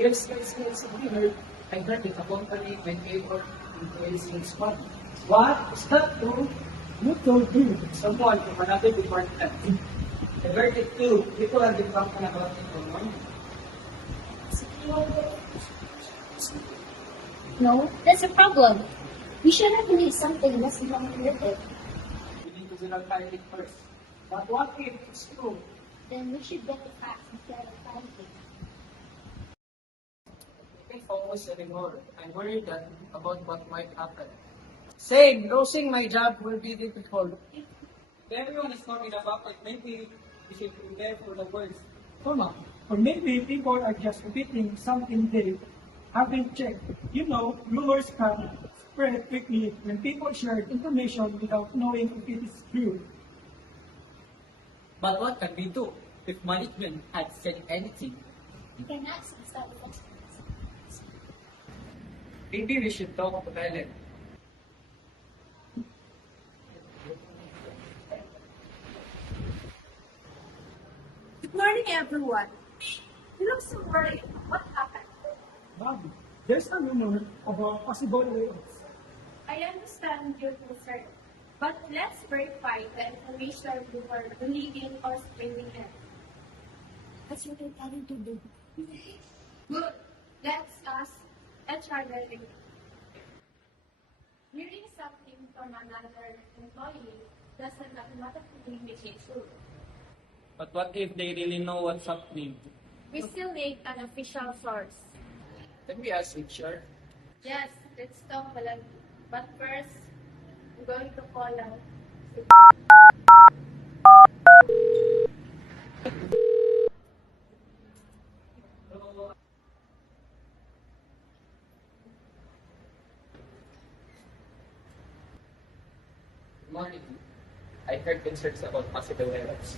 Yes, we heard. I heard that a company went able employees in squad. What? Is that true? Who told you? Someone from another department. I heard it too. People have been talking about it for months. No, that's a problem. We shouldn't believe something unless we have heard it. We need to verify it first. But what if it's true? Then we should get the facts instead of panicking. I can't focus anymore. I'm worried about what might happen. Same, losing my job will be difficult. Everyone is talking about it. Maybe we should prepare for the worst. Toma. Or maybe people are just repeating something they haven't checked. You know, rumors can spread quickly when people share information without knowing if it is true. But what can we do if management had said anything? We can ask instead of experts. Maybe we should talk to Helen. Good morning, everyone. You look so worried. What happened? Bobby, there's a rumor about possible layoffs. I understand your concern, but let's verify the information before believing or spreading it. That's what we're planning to do. Good. Let's ask HR directly. Hearing something from another employee doesn't automatically make it true. But what if they really know what's happening? We still need an official source. Can we ask HR? Yes, let's talk Malandi. But first, I'm going to call out. Good morning. I heard concerns about possible layoffs.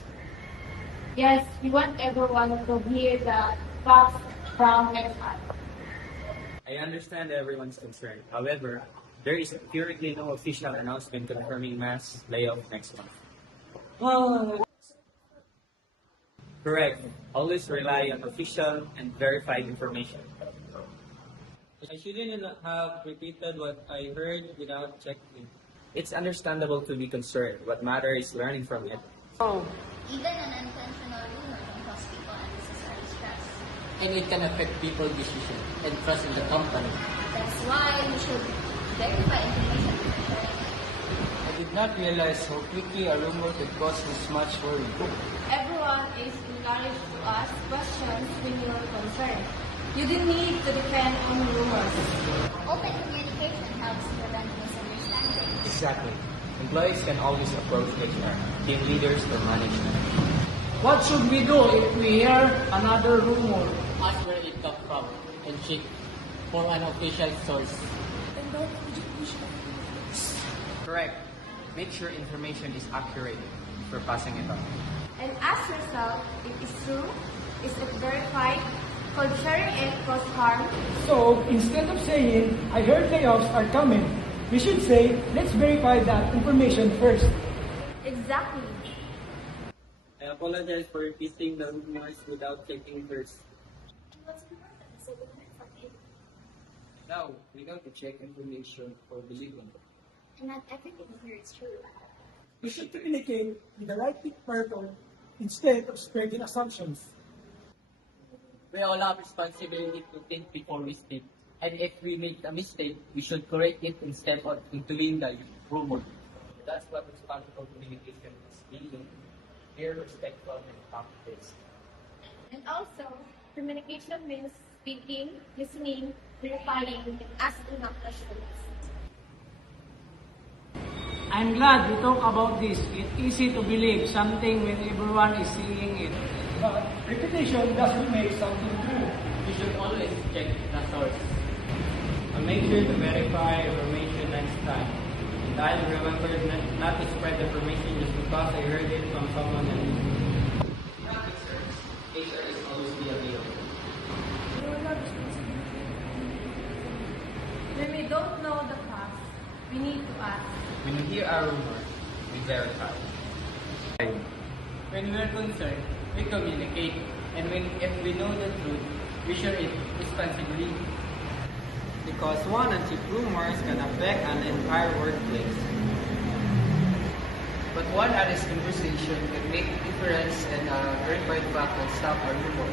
Yes, we want everyone to hear the facts from HR. I understand everyone's concern. However, there is currently no official announcement confirming mass layoff next month. Correct. Always rely on official and verified information. I shouldn't have repeated what I heard without checking. It's understandable to be concerned. What matters is learning from it. Even an unintentional rumor can cause people unnecessary stress. And it can affect people's decision and trust in the company. That's why we should verify information before sharing it. I did not realize how quickly a rumor could cause this much worry. Everyone is encouraged to ask questions when you are concerned. You don't need to depend on rumors. Open communication helps prevent misunderstandings. Exactly. Employees can always approach HR, team leaders, or management. What should we do if we hear another rumor? Ask where it got from and check for an official source. Correct. Make sure information is accurate before passing it on. And ask yourself if it's true, is it verified, could sharing it cause harm? So instead of saying, I heard layoffs are coming, we should say, let's verify that information first. Exactly. I apologize for repeating the rumors without checking first. What's important is that we learn from it. Now, we have to check information for believing. And not everything here is true. We should communicate with the right person instead of spreading assumptions. We all have responsibility to think before we speak. And if we make a mistake, we should correct it instead of including the rumor. That's what responsible communication is meaning. Clear, respectful, and fact-based. And also, communication means speaking, listening, verifying, and asking enough questions. I'm glad we talk about this. It's easy to believe something when everyone is seeing it. But repetition doesn't make something true. You should always check the source. And make sure to verify information next time. And I'll remember not to spread information just because I heard it from someone else. HR is always be available. When we don't know the facts, we need to ask. When you hear a rumor, we verify. When we're concerned, we communicate. And if we know the truth, we should responsibly because one or two rumors can affect an entire workplace. But one honest conversation can make a difference and a verified fact can stop a rumor.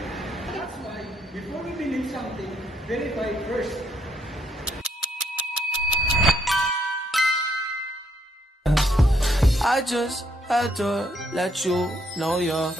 That's why, before we believe something, verify it first. I just had to let you know you're